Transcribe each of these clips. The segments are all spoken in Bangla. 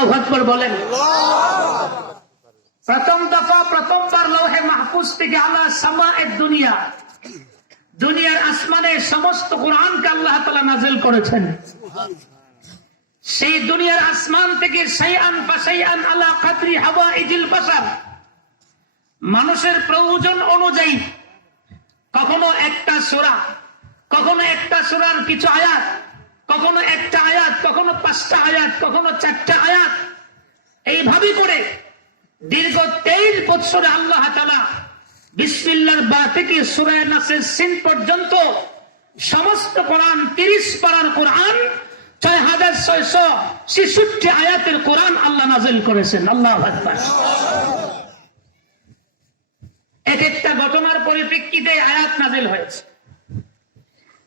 আল্লাহু আকবার বলেন। প্রথম দফা প্রথমবার লৌহে মাহফুজ থেকে আলা সামায়ে দুনিয়া, দুনিয়ার আসমানে সমস্ত কোরআনকে আল্লাহ তাআলা নাযিল করেছেন। সেই দুনিয়ার আসমান থেকে শাইআন ফাশাইআন আলা কদরি হাওয়াইজিল বাশার, মানুষের প্রয়োজন অনুযায়ী কখনো একটা সূরা, কখনো একটা সূরার কিছু আয়াত, কখনো একটা আয়াত, কখনো 5টা আয়াত, কখনো 4টা আয়াত, এইভাবে করে দীর্ঘ 23 বছরে আল্লাহ তাআলা বিসমিল্লাহর বা থেকে সূরা নাসের সিন পর্যন্ত সমস্ত কোরআন 30 পারার কোরআন 6666 আয়াতের কোরআন আল্লাহ নাযিল করেছেন। আল্লাহু আকবার। এক একটা ঘটনার পরিপ্রেক্ষিতে আয়াত নাযিল হয়েছে।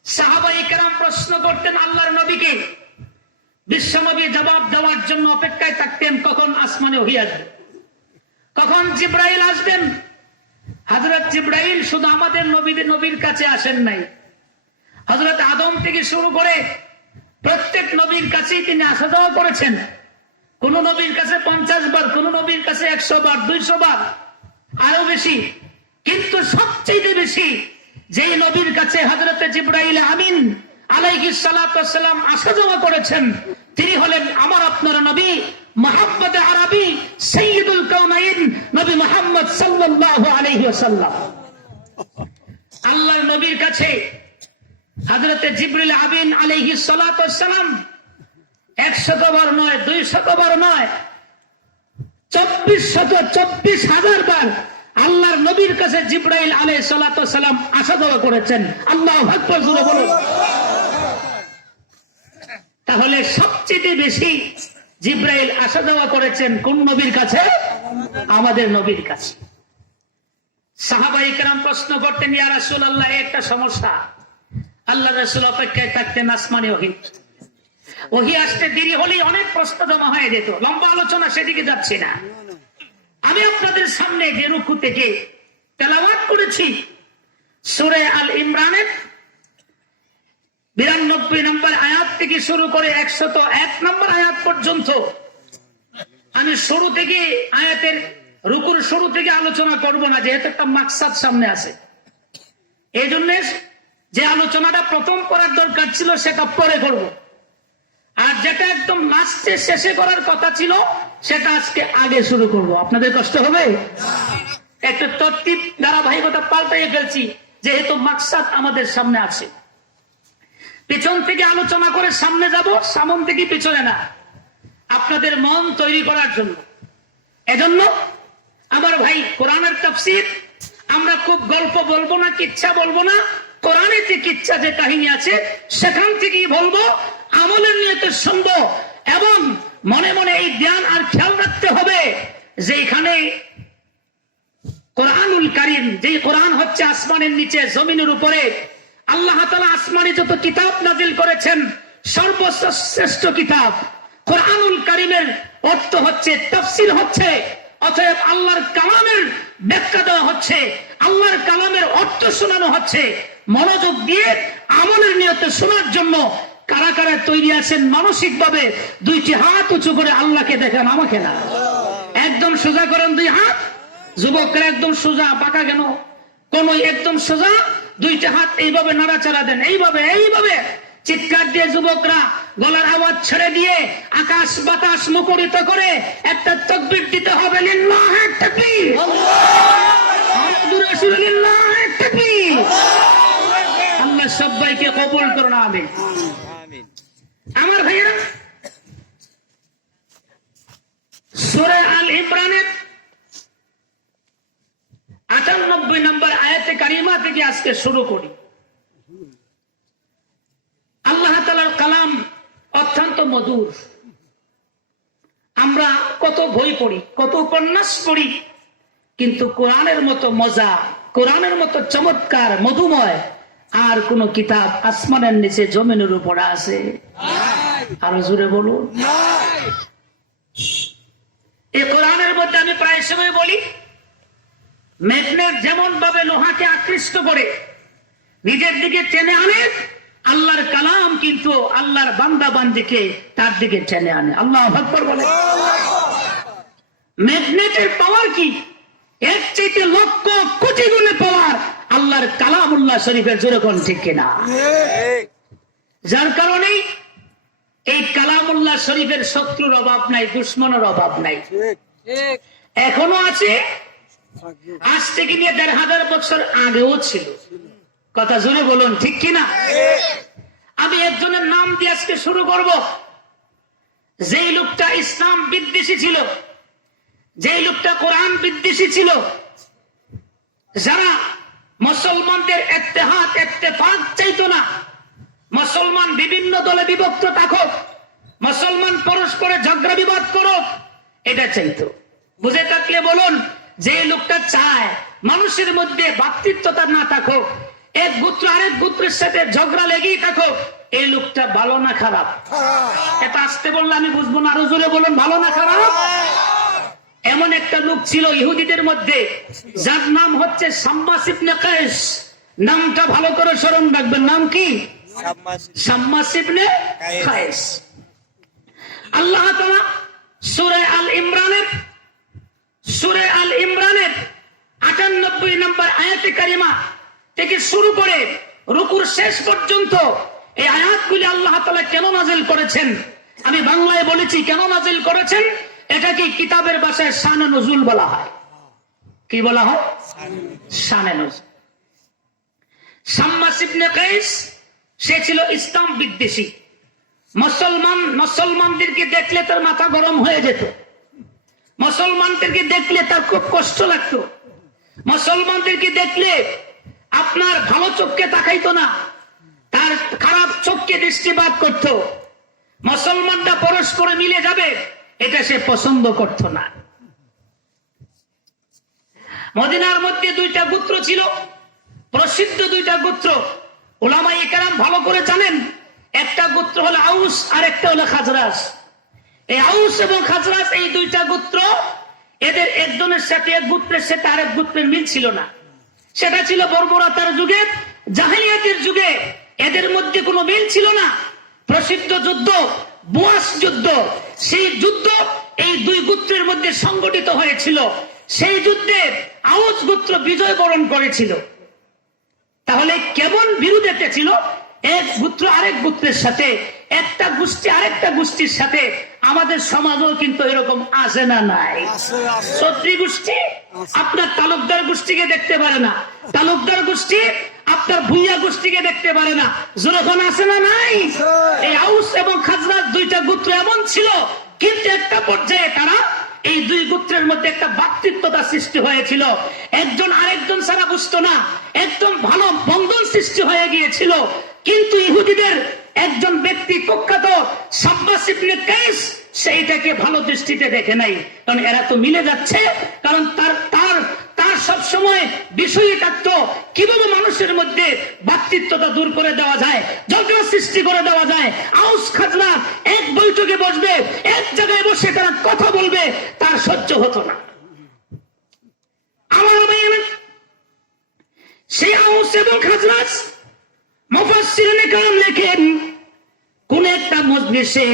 সাহাবায়ে কেরাম প্রশ্ন করতেন আল্লাহর নবীকে, বিশ্বনবী জবাব দেওয়ার জন্য অপেক্ষায় থাকতেন কখন আসমানে ওহী আসবে, কখন জিবরাইল আসবেন। হযরত জিবরাইল শুধু আমাদের নবীর কাছে আসেন নাই, হযরত আদম থেকে শুরু করে প্রত্যেক নবীর কাছেই তিনি আসা যাওয়া করেছেন। কোন নবীর কাছে 50 বার, কোন নবীর কাছে 100 বার, 200 বার, আরো বেশি। কিন্তু সবচেয়ে বেশি যেই নবীর কাছে হযরতে জিবরাইল আমিন আলাইহিস সালাতু ওয়াস সালাম আসা যাওয়া করেছেন, তিনি হলেন আমার আপনার নবী মুহাম্মদ আরবি সাইয়্যিদুল কাউনাইন নবী মুহাম্মদ সাল্লাল্লাহু আলাইহি ওয়াসাল্লাম। আল্লাহর নবীর কাছে হযরতে জিবরিল আমিন আলাইহিস সালাতু ওয়াস সালাম 100 বার নয়, 200 বার নয়, 24,000 বার আল্লাহর নবীর কাছে জিবরাইল আলাইহিস সালাতু ওয়াস সালাম আসা যাওয়া করেছেন। আল্লাহু আকবার জোরে বলুন। তাহলে সবচেয়ে বেশি জিবরাইল আসা যাওয়া করেছেন কোন নবীর কাছে? আমাদের নবীর কাছে। সাহাবায়ে কেরাম প্রশ্ন করতেন, ইয়া রাসূলুল্লাহ একটা সমস্যা। আল্লাহ রাসূল অপেক্ষায় থাকতেন আসমানে ওহী আসতে দেরি হলেই অনেক প্রশ্ন জমা হয়ে যেত। লম্বা আলোচনা, সেদিকে যাচ্ছি না। আমি আপনাদের সামনে যে রুকু থেকে তেলাওয়াত করেছি সূরা আল ইমরানের 92 নম্বর আয়াত থেকে শুরু করে 101 নম্বর আয়াত পর্যন্ত, আমি শুরু থেকে আয়াতের রুকুর শুরু থেকে আলোচনা করব না, যেহেতু একটা মাকসাদ সামনে আছে। এই জন্য যে আলোচনাটা প্রথম করার দরকার ছিল সেটা পরে করব, আর যেটা একদম লাস্টে শেষে করার কথা ছিল সেটা আজকে আগে শুরু করব। আপনাদের কষ্ট হবে? একটা তরতিব ধারাবাহিকতা পাল্টাইয়ে ফেলছি, যেহেতু মাকসাদ আমাদের সামনে আছে। পিছন থেকে আলোচনা করে সামনে যাব, সামন থেকে পিছনে না, আপনাদের মন তৈরি করার জন্য। এজন্য আমার ভাই, কোরআনের তাফসীর আমরা খুব গল্প বলবো না, কিচ্ছা বলবো না। কোরআনে যে কিচ্ছা, যে কাহিনী আছে সেখান থেকেই বলবো, আমলের নিয়তে শুনবো, এবং মনে মনে এই জ্ঞান আর খেয়াল রাখতে হবে যে এখানে কোরআনুল কারীম, যে কোরআন হচ্ছে আসমানের নিচে জমিনের উপরে আল্লাহ তাআলা আসমানে যত কিতাব নাযিল করেছেন সর্বশ্রেষ্ঠ কিতাব কোরআনুল কারীমের অর্থ হচ্ছে, তাফসীর হচ্ছে। অতএব আল্লাহর কালামের ব্যাখ্যা দেওয়া হচ্ছে, আল্লাহর কালামের অর্থ শোনানো হচ্ছে। মনোযোগ দিয়ে আমলের নিয়তে শোনার জন্য কারা কারা তৈরি আছেন মানসিক ভাবে? 2টি হাত উঁচু করে আল্লাহকে দেখেন, আমাকে না। একদম সোজা করেন 2 হাত। যুবকরা একদম সোজা, বাঁকা কেন? কোন একদম সোজা, 2টা হাত এইভাবে নাড়াচাড়া দেন, এইভাবে এইভাবে চিৎকার দিয়ে যুবকরা গলার আওয়াজ ছেড়ে দিয়ে আকাশ বাতাস মুখরিত করে একটা তাকবীর দিতে হবে। লিল্লাহি তাকবীর, মুহাম্মাদুর রাসূলুল্লাহ তাকবীর। আল্লাহ সবাইকে কবুল করুন, আমিন। আমার ভাইয়েরা, সূরা আল ইমরানের 98 নম্বর আয়াতে কারিমা থেকে আজকে শুরু করি। আল্লাহ তাআলার কালাম অত্যন্ত মধুর। আমরা কত বই পড়ি, কত উপন্যাস পড়ি, কিন্তু কোরআনের মতো মজা, কোরআনের মতো চমৎকার, মধুময় আর কোন কিতাব আসমানের নিচে জমিনের উপর আছে? আরো জোরে বলুন। এই কোরআনের মধ্যে আমি প্রায় সময় বলি, ম্যাগনেট যেমন ভাবে লোহাকে আকৃষ্ট করে নিজের দিকে টেনে আনে, আল্লাহর কালাম কিন্তু আল্লাহর বান্দা বান্দিকে তার দিকে টেনে আনে। আল্লাহু আকবার বলে। ম্যাগনেটের পাওয়ার কি? এর চাইতে লক্ষ কোটি গুণে পাওয়ার আল্লাহর কালামুল্লাহ শরীফের, জোরে কোন ঠিক কিনা? যার কারণে এই কালামুল্লাহ শরীফের শত্রুর অভাব নাই, দুশ্মনের অভাব নাই, এখনো আছে। আজ থেকে নিয়ে ১৫০০ বছর আগেও ছিল। কথা জোরে বলুন ঠিক কিনা? আমি একজনের নাম দিয়ে আজকে শুরু করব, যেই লোকটা ইসলাম বিদ্বেষী ছিল, যেই লোকটা কোরআন বিদ্বেষী ছিল, যারা মুসলমানদের ইত্তেহাদ ইত্তেফাক চাইতো না, মুসলমান বিভিন্ন দলে বিভক্ত থাকুক, মুসলমান পরস্পরে ঝগড়া বিবাদ করুক, এটা চাইতো। বুঝে থাকলে বলুন, যে লোকটা চায় মানুষের মধ্যে ভ্রাতৃত্বতা না থাকুক, এক গোত্র আরেক গোত্রের সাথে ঝগড়া লেগেই থাকুক, এই লোকটা ভালো না খারাপ? এটা আসতে বললে আমি বুঝবো না, আরো জোরে বলুন, ভালো না খারাপ? এমন একটা লোক ছিল ইহুদিদের মধ্যে, যার নাম হচ্ছে শাম্মাস ইবনে কায়েস। নামটা ভালো করে স্মরণ রাখবেন। নাম কি? শাম্মাস ইবনে কায়েস। আল্লাহ তাআলা সূরা আল ইমরানের ৯৮ নম্বর আয়াতে কারিমা থেকে শুরু করে রুকুর শেষ পর্যন্ত এই আয়াতগুলি আল্লাহ তাআলা কেন নাযিল করেছেন, আমি বাংলায় বলেছি কেন নাযিল করেছেন। এটাকে কিতাবের ভাষায় শানে নুজুল বলা হয়। কি বলা হয়? শানে নুজুল। শাম্মাস ইবনে কায়েস সে ছিল ইসলাম বিদ্বেষী। মুসলমানদেরকে দেখলে তার মাথা গরম হয়ে যেত, মুসলমানদেরকে দেখলে তার খুব কষ্ট লাগতো, মুসলমানদেরকে দেখলে আপনার ভালো চোখকে তাকাইতো না, তার খারাপ চোখকে দৃষ্টিপাত করত। মুসলমানরা পরস্পরে মিলে যাবে এটা সে পছন্দ করত না। মদিনার মধ্যে ২টা গোত্র ছিল, প্রসিদ্ধ ২টা গোত্র, উলামায়ে কেরাম ভালো করে জানেন। একটা গোত্র হলো আউস আর একটা হলো খাজরাজ। এই আউস এবং খাজরাজ এই ২টা গোত্র, এদের একজনের সাথে এক গোত্রের সাথে আরেক গোত্রের মিল ছিল না। সেটা ছিল বর্বরতার যুগে, জাহেলিয়াতের যুগে এদের মধ্যে কোনো মিল ছিল না। প্রসিদ্ধ যুদ্ধ বুয়াস যুদ্ধ, সেই যুদ্ধ এই ২ গোত্রের মধ্যে সংগঠিত হয়েছিল। সেই যুদ্ধে আউস গোত্র বিজয় বরণ করেছিল। তাহলে কেমন বিরোধিতা ছিল এক গোত্র আরেক গোত্রের সাথে, একটা গোষ্ঠী আরেকটা গোষ্ঠীর সাথে। আমাদের সমাজও কিন্তু এরকম আছে না নাই? ছত্রী গোষ্ঠী আপনার তালুকদার গোষ্ঠীকে দেখতে পারে না, তালুকদার গোষ্ঠী আপনার ভুইয়া গোষ্ঠীকে দেখতে পারে না। যেরকম আছে না নাই? এই আউস এবং খাজরাজ ২টা গোত্র এমন ছিল, কিন্তু একটা পর্যায়ে তারা এই ২ গোত্রের মধ্যে একটা ভ্রাতৃত্বতা সৃষ্টি হয়েছিল। একজন আরেকজন ছাড়া বুঝতো না, একদম ভালো বন্ধন সৃষ্টি হয়ে গিয়েছিল। কিন্তু ইহুদিদের একজন ব্যক্তি কুখ্যাত শাম্মাস ইবনে কায়েস সেইটাকে ভালো দৃষ্টিতে দেখে নাই, কারণ এরা তো মিলে যাচ্ছে। কারণ তার সব সময় বিষয়ই থাকতো কিভাবে মানুষের মধ্যে ভ্রাতৃত্বতা দূর করে দেওয়া যায়, ঝগড়া সৃষ্টি করে দেওয়া যায়। আউস খাজরাজ এক বৈঠকে বসবে, এক জায়গায় বসে তারা কথা বলবে, তার সহ্য হতো না। আমার সেই আউস এবং খাজরাজ মুফাসসিরিনে কেরাম লেখেন, কোন একটা মজলিসে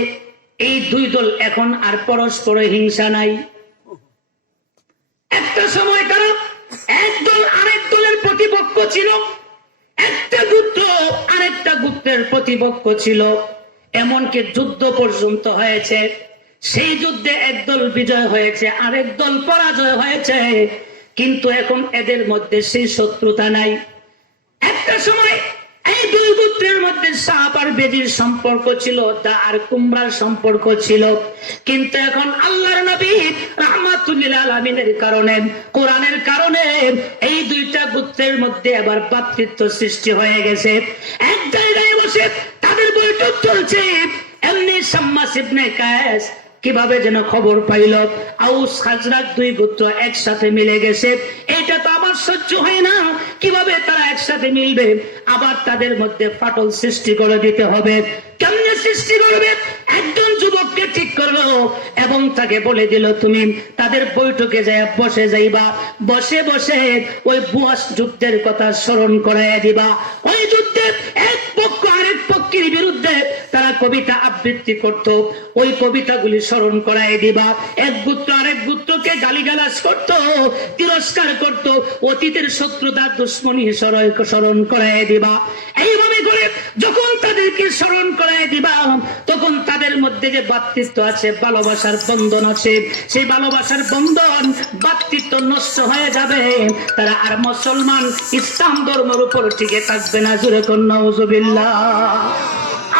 এই ২ দল এখন আর পরস্পরে হিংসা নাই। একটা সময় তারা এক দল আরেক দলের প্রতিপক্ষ ছিল, একটা গোত্র আরেকটা গোত্রের প্রতিপক্ষ ছিল, এমনকি যুদ্ধ পর্যন্ত হয়েছে। সেই যুদ্ধে একদল বিজয় হয়েছে, আরেক দল পরাজয় হয়েছে, কিন্তু এখন এদের মধ্যে সেই শত্রুতা নাই। একটা সময় এই ২ গোত্রের মধ্যে সাপ আর বেজির সম্পর্ক ছিল, দা আর কুমড়ার সম্পর্ক ছিল। কিন্তু এখন আল্লাহর নবী রাহমাতুল লিল আলামিনের কারণে, কোরআনের কারণে এই ২টা গোত্রের মধ্যে আবার ভ্রাতৃত্ব সৃষ্টি হয়ে গেছে। এক জায়গায় বসে তাদের বৈঠক চলছে। এমনি শাম্মাস ইবনে কায়েস কিভাবে যেন খবর পাইল আউস খাজরাজ ২ গোত্র একসাথে মিলে গেছে। এটা তো আমার সহ্য হয় না, কিভাবে তারা একসাথে মিলবে, আবার তাদের মধ্যে ফাটল সৃষ্টি করে দিতে হবে। কেমনে সৃষ্টি করবে? একজন যুবককে ঠিক করলো এবং তাকে বলে দিল, তুমি তাদের বৈঠকে যায় বসে যাইবা, বসে বসে ওই বুয়াস যুদ্ধের কথা স্মরণ করাইয়া দিবা। ওই যুদ্ধে এক পক্ষ আরেক পক্ষের বিরুদ্ধে তারা কবিতা আবৃত্তি করত, ওই কবিতাগুলি স্মরণ করাই দিবা। এক গোত্র আরেক গোত্রকে গালিগালাজ করত, তিরস্কার করত, অতীতের শত্রুতা দুশ্মনী স্মরণ করাই দিবা। এইভাবে করে যখন তাদেরকে স্মরণ করাই দিবা, তখন তাদের মধ্যে যে ভ্রাতৃত্ব আছে, ভালোবাসার বন্ধন আছে, সেই ভালোবাসার বন্ধন ভ্রাতৃত্ব নষ্ট হয়ে যাবে। তারা আর মুসলমান ইসলাম ধর্মের উপর টিকে থাকবে না। জোরে কোন নাউজুবিল্লাহ।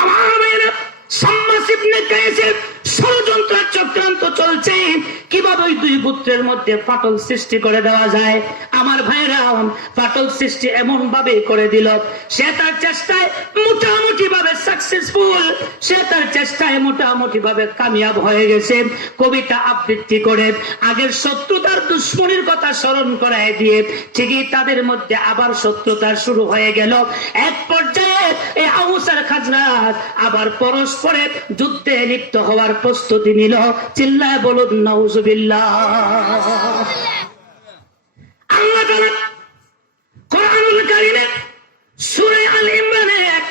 আমার মেয়েরা, শাম্মাস ইবনে কায়েসের ষড়যন্ত্র চক্রান্ত চলছে, কিভাবে ওই দুই পুত্রের মধ্যে ফাটল সৃষ্টি করে দেওয়া যায়। আমার ভাইরা, ফাটল সৃষ্টি এমন ভাবে করে দিল, সে তার চেষ্টায় মোটামুটি ভাবে সাকসেসফুল, সে তার চেষ্টায় মোটামুটি ভাবে কামিয়াব হয়ে গেছে। কবিতা আবৃত্তি করে আগের শত্রুতার দুশ্মনীর কথা স্মরণ করায় দিয়ে ঠিকই তাদের মধ্যে আবার শত্রুতা শুরু হয়ে গেল। এক পর্যায়ে এই আউস আর খাজরাজ আবার পরস্পরের যুদ্ধে লিপ্ত হওয়ার প্রস্তুতি নিল। চিল্লায় বলুন নাউজুবিল্লাহ। আল্লাহ তাআলা কোরআনুল কারীমে সূরা আল ইমরানের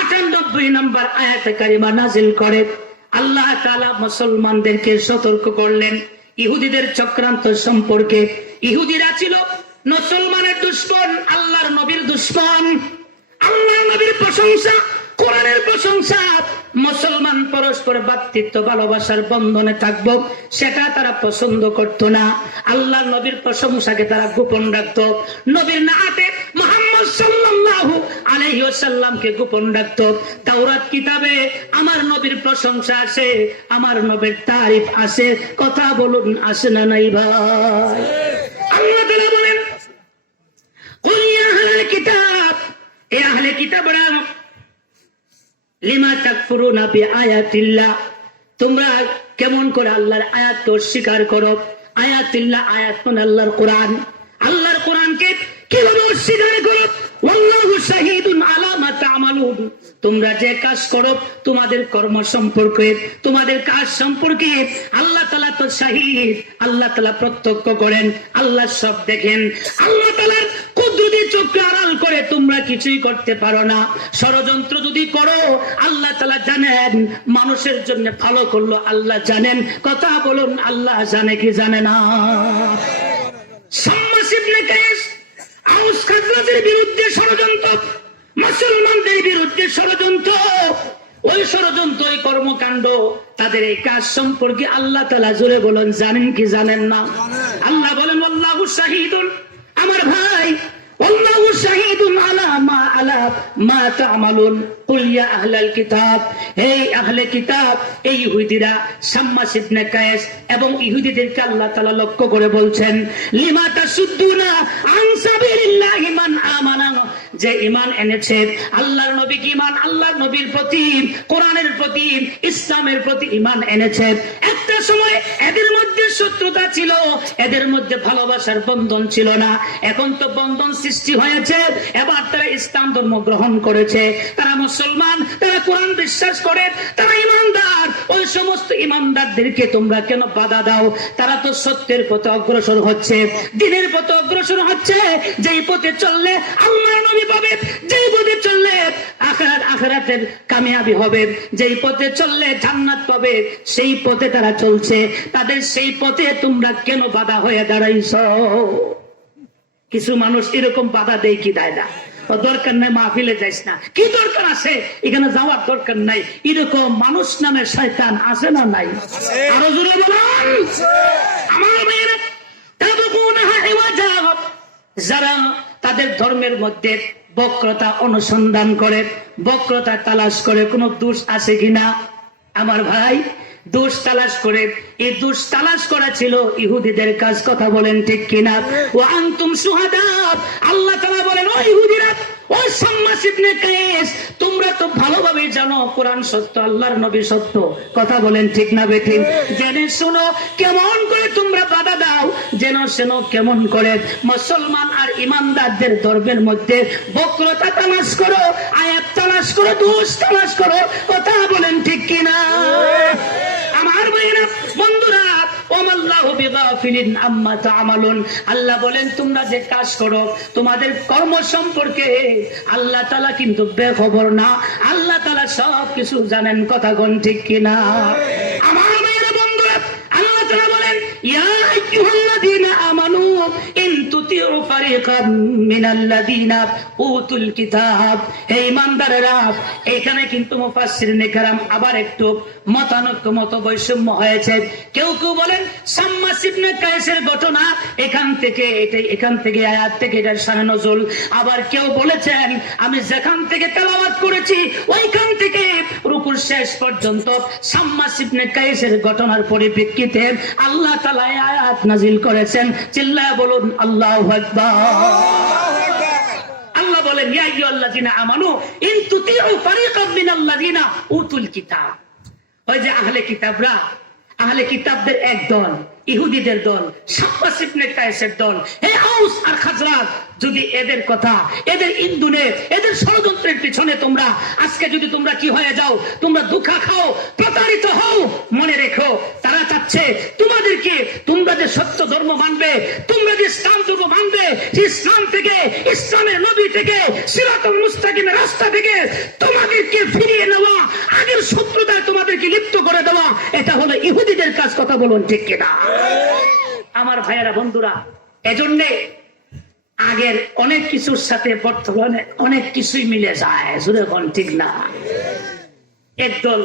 98 নম্বর আয়াতে কারিমা নাযিল করে আল্লাহ তাআলা মুসলমানদেরকে সতর্ক করলেন ইহুদিদের চক্রান্ত সম্পর্কে। ইহুদিরা ছিল মুসলমানের দুশমন, আল্লাহর নবীর দুশমন। আল্লাহর নবীর প্রশংসা, কোরআনের প্রশংসা, মুসলমান পরস্পর ভ্রাতৃত্ব ভালোবাসার বন্ধনে থাকবো, সেটা তারা পছন্দ করত না। আল্লাহর নবীর প্রশংসাকে তারা গোপন রাখত, নবীর নাতে মুহাম্মদ সাল্লাল্লাহু আলাইহি ওয়াসাল্লামকে গোপন রাখত। তাওরাত কিতাবে আমার নবীর প্রশংসা আছে, আমার নবীর তারিফ আছে। কথা বলুন, আসে না নাই ভাই? আল্লাহ তাআলা বলেন, কুল ইয়া আহলাল কিতাব, এ আহলে কিতাবরা, লিমা তাকফুরুনা বিআয়াতিল্লাহ, তোমরা কেমন করে আল্লাহর আয়াতকে অস্বীকার করো? আয়াতিল্লাহ, আয়াত মানে আল্লাহর কোরআন। আল্লাহর কোরআনকে কিভাবে অস্বীকার করো? ওয়াল্লাহু শাহীদুন আলা মা তা'মালুন, তোমরা যে কাজ করো, তোমাদের কর্ম সম্পর্কে, তোমাদের কাজ সম্পর্কে আল্লাহ তাআলা তো শাহীদ, আল্লাহ তাআলা প্রত্যক্ষ করেন, আল্লাহ সব দেখেন। আল্লাহ তাআলার কুদরতি চোখে আড়াল করে তোমরা কিছুই করতে পারো না। ষড়যন্ত্র যদি করো, আল্লাহ তাআলা জানেন। মানুষের জন্য ভালো করলো, আল্লাহ জানেন। কথা বলুন, আল্লাহ জানে কি জানে না? শাম্মাস ইবনে কায়েস আউস খাজরাজের বিরুদ্ধে ষড়যন্ত্র, মুসলমানদের বিরুদ্ধে ষড়যন্ত্র, ওই ষড়যন্ত্র, ওই কর্মকাণ্ড, তাদের এই কাজ সম্পর্কে আল্লাহ তাআলা জোরে বলেন, জানেন কি জানেন না? আল্লাহ বলেন, আল্লাহু শাহীদুন, আমার ভাই, আল্লাহু শাহীদুন আলা মা তা'মালুন। কুল ইয়া আহলাল কিতাব, হে আহলে কিতাব, এই ইহুদিরা, শাম্মাস ইবনে কায়েস এবং ইহুদিদেরকে আল্লাহ তাআলা লক্ষ্য করে বলছেন, লিমা তাসুদ্দুনা আন সাবিলিল্লাহি মান আমানা, যে ঈমান এনেছে আল্লাহর নবী, ঈমান আল্লাহর নবীর প্রতি, কোরআনের প্রতি, ইসলামের প্রতি ঈমান এনেছে। একটা সময় এদের মধ্যে শত্রুতা ছিল, এদের মধ্যে ভালোবাসার বন্ধন ছিল না। এখন তো বন্ধন সৃষ্টি হয়েছে, এবার তারা ইসলাম ধর্ম গ্রহণ করেছে, তারা মুসলমান, তারা কোরআন বিশ্বাস করে, তারা ইমানদার। ওই সমস্ত ইমানদারদেরকে তোমরা কেন বাধা দাও? তারা তো সত্যের পথে অগ্রসর হচ্ছে, দ্বীনের পথে অগ্রসর হচ্ছে। যেই পথে চললে আল্লাহর নবী পাবে, যেই পথে চললে আখিরাতের কামিয়াবি হবে, যেই পথে চললে জান্নাত পাবে, সেই পথে তারা চলছে। তাদের সেই পথে তোমরা কেন বাধা হয়ে দাঁড়াইছো? কিছু মানুষ এরকম বাধা দেয় কি দেয় না? দরকার নাই, মাহফিলে যাইস না, কি দরকার আছে, এখানে যাওয়ার দরকার নাই, এরকম মানুষ নামে শয়তান আছে না নাই? আরো জোরে বলুন। আমার ভাইয়েরা, যারা তাদের ধর্মের মধ্যে বক্রতা অনুসন্ধান করে, বক্রতা তালাশ করে, কোন দোষ আছে কিনা, আমার ভাই, দোষ তালাশ করে, এই দোষ তালাশ করা ছিল ইহুদিদের কাজ। কথা বলেন ঠিক কিনা? ওয়া আনতুম শুহাদা, আল্লাহ তাআলা বলেন, ও ইহুদিরা, ও শাম্মাস ইবনে কায়েস, তোমরা তো ভালোভাবে জানো কোরআন সত্য, আল্লাহর নবী সত্য। কথা বলেন ঠিক না বেঠিক? জেনে শুনো, কেমন করে তোমরা বাধা দাও যেন সেন কেমন করে মুসলমান আর ইমানদারদের ধর্মের মধ্যে বক্রতা তালাশ করো, আয়াত তালাশ করো, দোষ তালাশ করো। কথা বলেন ঠিক কিনা? আমার ভাইরা বন্ধুরা, আল্লাহ বলেন তোমরা যে কাজ করো তোমাদের কর্ম সম্পর্কে আল্লাহ তাআলা কিন্তু বেখবর না, আল্লাহ তাআলা সব কিছু জানেন। কথা কোন ঠিক কিনা? আমার ভাইরা বন্ধুরা, আল্লাহ তাআলা বলেন ইয়া আইয়ুহাল্লাযীনা আমানু ইন তুতিউ ফারিকাম মিনাল্লাযীনা উতুল কিতাব। হে ঈমানদাররা, এখানে কিন্তু মুফাসসিরিনে কেরাম আবার একটু মত বৈষম্য হয়েছে। কেউ কেউ বলেন সাম্মাস ইবনে কায়েসের ঘটনা এখান থেকে আয়াত থেকে এটার শানে নজুল। আবার কেউ বলেছেন আমি যেখান থেকে তেলাওয়াত করেছি ওইখান থেকে রুকুর শেষ পর্যন্ত সাম্মাস ইবনে কায়েসের ঘটনার পরিপ্রেক্ষিতে আল্লাহ তাআলা আয়াত নাজিল করেছেন। চিল্লায় বলুন আল্লাহু আকবার। আল্লাহ বলেন ইয়া আইয়ুহাল্লাযীনা আমানু ইন তুতিউ ফারিকাম মিনাল্লাযীনা উতুল কিতাব। ওই যে আহলে কিতাবরা, আহলে কিতাবদের এক দল, ইহুদিদের দল, সাম্মাস ইবনে কায়েসের দল, হে আউস আর খাজরাজ, যদি এদের কথা, এদের ইন্ধনে, এদের ষড়যন্ত্রের পিছনে তোমরা আজকে যদি তোমরা কি হয়ে যাও, তোমরা দুঃখা খাও, প্রতারিত হও, মনে রেখো তারা চাচ্ছে তোমাদেরকে, তোমরা যে সত্য ধর্ম মানবে, তোমরা যে ইসলাম ধর্ম মানবে, ইসলাম থেকে, ইসলামের নবী থেকে, সিরাতুল মুস্তাকিমের রাস্তা থেকে তোমাদেরকে ফিরিয়ে নেওয়া, আগের শত্রুতায় তোমাদেরকে লিপ্ত করে দেওয়া, এটা হলো ইহুদিদের কাজ। কথা বলুন ঠিক কিনা? আমার ভাইয়েরা বন্ধুরা, এজন্যে আগের অনেক কিছুর সাথে বর্তমানে অনেক কিছুই মিলে যায়। ঠিক না? একদল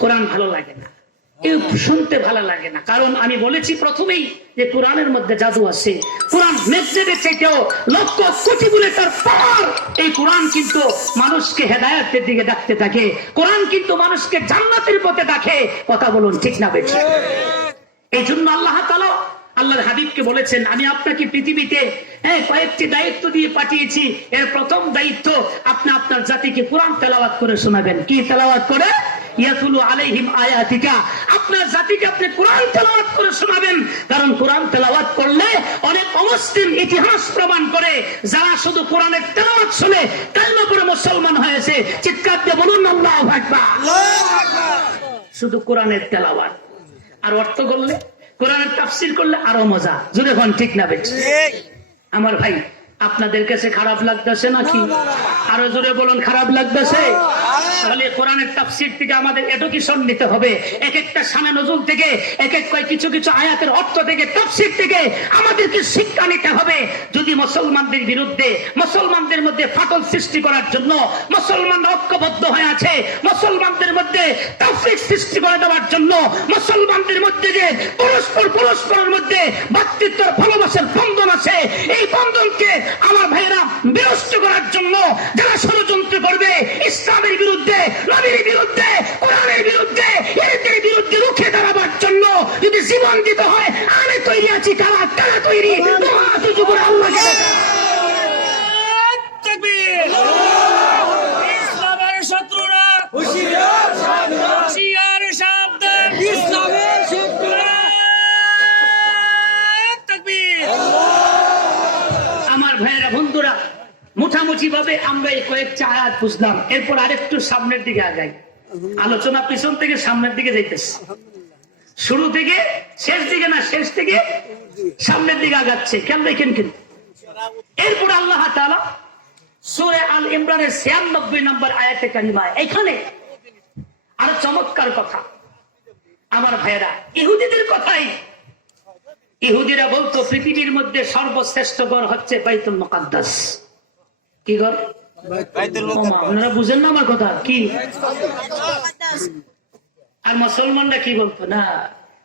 কোরআন ভালো লাগে না, কেউ শুনতে ভালো লাগে না, কারণ আমি বলেছি প্রথমেই যে কোরআনের মধ্যে জাদু আছে। কোরআন মেসেজের চাইতেও লক্ষ কোটি গুণে তার পাওয়ার। এই কোরআন কিন্তু মানুষকে হেদায়েতের দিকে ডাকতে থাকে, কোরআন কিন্তু মানুষকে জান্নাতের পথে ডাকে। কথা বলুন ঠিক না বেঠিক? এই জন্য আল্লাহ তাআলা আল্লাহর হাবিবকে বলেছেন আমি আপনাকে পৃথিবীতে কয়েকটি দায়িত্ব দিয়ে পাঠিয়েছি। এর প্রথম দায়িত্ব আপনি আপনার জাতিকে কোরআন তেলাওয়াত করে শোনাবেন। কি তেলাওয়াত করে? ইয়াতুলু আলাইহিম আয়াতিকা। আপনার জাতিকে আপনি কোরআন তেলাওয়াত করে শোনাবেন, কারণ কোরআন তেলাওয়াত করলে অনেক অমুসলিম ইতিহাস প্রমাণ করে যারা শুধু কোরআনের তেলাওয়াত শুনে কালেমা পড়ে মুসলমান হয়েছে। চিৎকার দিয়ে বলুন আল্লাহু আকবার। আল্লাহু আকবার। শুধু কোরআনের তেলাওয়াত আর অর্থ করলে, কোরআনের তাফসীর করলে আরো মজা। জোরে কোন ঠিক না বেঠিক? আমার ভাই, আপনাদের কাছে খারাপ লাগতেছে নাকি? আরো জোরে বলুন খারাপ লাগতেছে? তাহলে কোরআনের তাফসীর থেকে আমাদের এডুকেশন নিতে হবে। এক একটা শানে নজুল থেকে, এক এক কিছু কিছু আয়াতের অর্থ থেকে, তাফসীর থেকে আমাদেরকে শিক্ষা নিতে হবে। যদি মুসলমানদের বিরুদ্ধে, মুসলমানদের মধ্যে ফাটল সৃষ্টি করার জন্য মুসলমানরা ঐক্যবদ্ধ হয়ে আছে, মুসলমানদের মধ্যে তাফরীক সৃষ্টি করে দেওয়ার জন্য, মুসলমানদের মধ্যে যে পরস্পরের মধ্যে ভ্রাতৃত্বের ভালোবাসার বন্ধন আছে, এই বন্ধনকে আমার ভাইয়েরা বিনষ্ট করার জন্য যারা ষড়যন্ত্র করবে, ইসলামের বিরুদ্ধে, নবীর বিরুদ্ধে, কোরআনের বিরুদ্ধে, এদের বিরুদ্ধে রুখে দাঁড়াবার জন্য যদি জীবন দিতে হয়, আমি তৈরি আছি। কারা কারা তৈরি? আল্লাহকে ইসলামের শত্রুরা হুঁশিয়ার, সাবধান, ইসলামের শত্রুরা। তাকবীর। আমার ভাইয়েরা বন্ধুরা, মোটামুটি ভাবে আমরা এই কয়েকটা আয়াত বুঝলাম। এরপর আরেকটু সামনের দিকে আগাই। আলোচনা পিছন থেকে সামনের দিকে যাইতেছে, শুরু থেকে শেষ দিকে না, শেষ থেকে সামনের দিকে আগাচ্ছে। কেন দেখেন কিন্তু এরপর আল্লাহ তাআলা সূরা আল ইমরানের ৯৬ নম্বর আয়াতে কারিমায় এখানে আরো চমৎকার কথা। আমার ভাইয়েরা, ইহুদিদের কথাই, ইহুদিরা বলতো পৃথিবীর মধ্যে সর্বশ্রেষ্ঠ ঘর হচ্ছে বাইতুল মুকাদ্দাস। কি ঘর? আপনারা বুঝেন না আমার কথা কি? আর মুসলমানরা কি বলতো? না,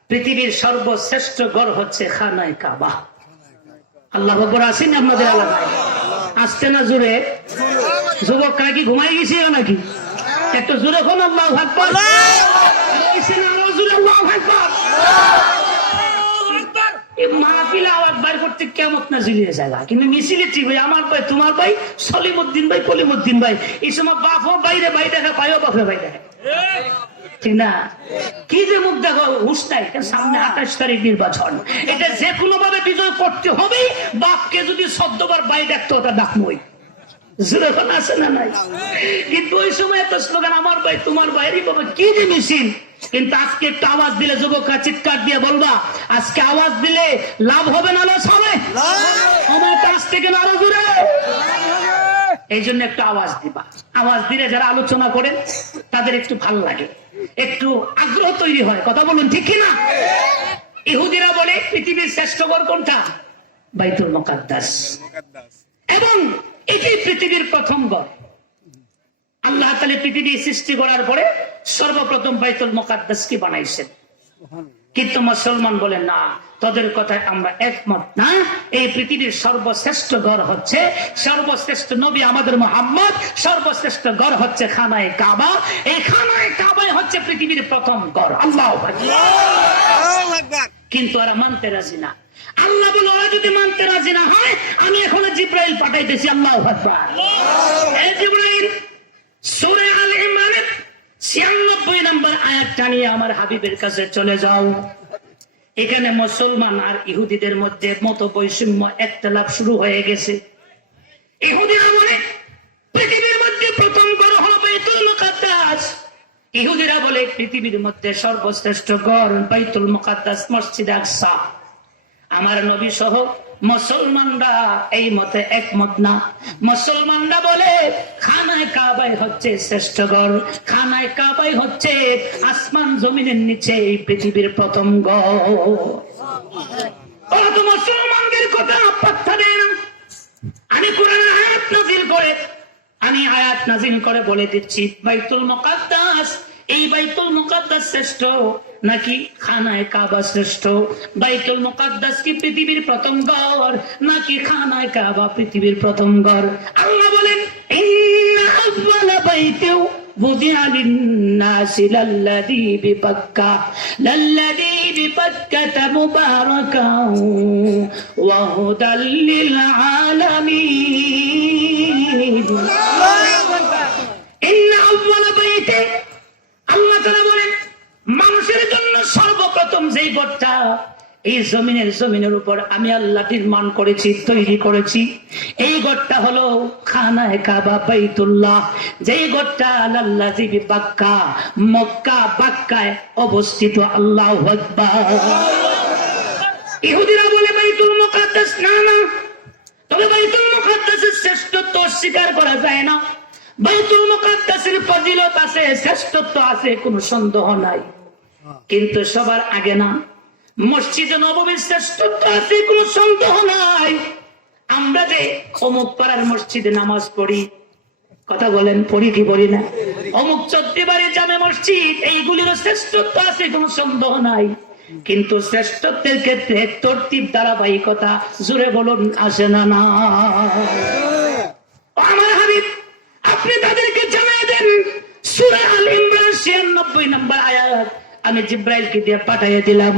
পৃথিবীর সর্বশ্রেষ্ঠ ঘর হচ্ছে খানায়ে কাবা। আল্লাহ আকবার। আসেন আপনাদের এলাকায়? আসতে না জোরে? যুবকরা কি ঘুমাই গেছে নাকি? একটু জোরে কোন আল্লাহু আকবার। মাহফিলে আওয়াজ বাইর করতে কেমন না ঝুলিয়ে জায়গা, কিন্তু মিছিলে ঠিক ভাই, আমার ভাই, তোমার ভাই, সলিমউদ্দিন ভাই, কলিমউদ্দিন ভাই, এই সময় বাপও বাইরে ভাই দেখা, ভাইও বাপে ভাই দেখা। ঠিক না? কি যে মুখ দেখো হুশ নাই, সামনে 28 তারিখ নির্বাচন, এটা যে কোনো ভাবে বিজয় করতে হবে। বাপকে যদি 14 বার বাই ডাকতো ওটা ডাকবই, যখন আসে না নাই। কিন্তু ওই সময় এত স্লোগান, আমার ভাই তোমার ভাইয়েরই বাবা, কি যে মিছিল। কিন্তু আজকে একটু আওয়াজ দিলে যুবকরা চিৎকার দিয়ে বলবা, আজকে আওয়াজ দিলে লাভ হবে না লস হবে? আমার কাছ থেকে আরো জোরে, এই জন্য একটু আওয়াজ দিবা। আওয়াজ দিলে যারা আলোচনা করেন তাদের একটু ভালো লাগে, একটু আগ্রহ তৈরি হয়। কথা বলুন ঠিক কিনা? ইহুদিরা বলে পৃথিবীর শ্রেষ্ঠ ঘর কোনটা? বাইতুল মুকাদ্দাস, এবং এটি পৃথিবীর প্রথম ঘর। আল্লাহ তাআলা পৃথিবী সৃষ্টি করার পরে সর্বপ্রথম বাইতুল মুকাদ্দাস কি বানাইছেন। কিন্তু মুসলমান বলে না, তোদের কথায় আমরা একমত না। এই পৃথিবীর সর্বশ্রেষ্ঠ ঘর হচ্ছে, সর্বশ্রেষ্ঠ নবী আমাদের মুহাম্মদ, সর্বশ্রেষ্ঠ ঘর হচ্ছে খানায়ে কাবা। এই খানায়ে কাবাই হচ্ছে পৃথিবীর প্রথম ঘর। আল্লাহু আকবার। কিন্তু ওরা মানতে রাজি না। আল্লাহ বলে, ওরা যদি মানতে রাজি না হয়, আমি এখন জিব্রাইল পাঠাইতেছি। আল্লাহু আকবার। এই জিব্রাইল সূরা আল ইমরানের 96 নম্বর আয়াতটা নিয়ে আমার হাবিবের কাছে চলে যাও। এখানে মুসলমান আর ইহুদিদের মধ্যে মত বৈষম্য, একতলাপ শুরু হয়ে গেছে। ইহুদিরা বলে পৃথিবীর মধ্যে প্রথম ঘর হলো বাইতুল মুকাদ্দাস। ইহুদিরা বলে পৃথিবীর মধ্যে সর্বশ্রেষ্ঠ ঘর বাইতুল মুকাদ্দাস, মসজিদ আকসা। আমার নবী সহ মুসলমানরা এই মতে একমত না। মুসলমানরা বলে খানায়ে কাবাই হচ্ছে শ্রেষ্ঠ ঘর, খানায়ে কাবাই হচ্ছে আসমান জমিনের নিচে এই পৃথিবীর প্রথম ঘর। ওরা তো মুসলমানদের কথা পাত্তা দেয় না। আমি কোরআনের আয়াত নাজিল করে বলে দিচ্ছি, বাইতুল মুকাদ্দাস, এই বাইতুল মুকাদ্দাস শ্রেষ্ঠ নাকি খানায়ে কাবা শ্রেষ্ঠ? বাইতুল মুকাদ্দাস কি পৃথিবীর প্রথম ঘর নাকি খানায়ে কাবা পৃথিবীর প্রথম ঘর? আল্লাহ বলেন, ইন্না আউওয়ালা বাইতিন বুদিআ লিন-নাসি লাল্লাযী বিবাক্কাতা মুবারাকান ওয়া হুদাল লিল আলামিন। ইন্না আউওয়ালা বাইতিন, আল্লাহ তাআলা বলেন, মানুষের জন্য সর্বপ্রথম যেই ঘরটা এই জমিনের উপর আমি আল্লাহ নির্মাণ করেছি, তৈরি করেছি, এই ঘরটা হলো খানায়ে কাবা, বাইতুল্লাহ। যেই ঘরটা লাল্লাযী বিবাক্কা, মক্কা বাক্কায় অবস্থিত। আল্লাহু আকবার। ইহুদিরা বলে বাইতুল মুকাদ্দাস না, তবে বাইতুল মুকাদ্দাসের শ্রেষ্ঠত্ব অস্বীকার করা যায় না। বাইতুল মুকাদ্দাসের ফজিলত আছে, শ্রেষ্ঠত্ব আছে, কোনো সন্দেহ নাই। কিন্তু সবার আগে না, মসজিদে নববীর শ্রেষ্ঠত্ব আছে, কোনো সন্দেহ নাই। আমরা যে অমুক পাড়ার মসজিদে নামাজ পড়ি, কথা বলেন, পড়ি কি পড়ি না? অমুক চট্টিবাড়ি জামে মসজিদ, এইগুলিরও শ্রেষ্ঠত্ব আছে, কোনো সন্দেহ নাই। কিন্তু শ্রেষ্ঠত্বের ক্ষেত্রে তরতিব, ধারাবাহিকতা, জোরে বলুন, আসে না? না, আমার হাবিব, আপনি তাদেরকে জানাই দেন, সূরা আল ইমরান 96 নম্বর আয়াত আমি জিব্রাইলকে দিয়ে পাঠিয়ে দিলাম।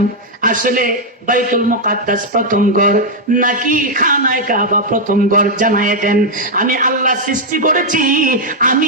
আসলে বাইতুল মুকাদ্দাস প্রথম ঘর নাকি খানায়ে কাবা প্রথম ঘর জানাই দেন। আমি আল্লাহ সৃষ্টি করেছি, আমি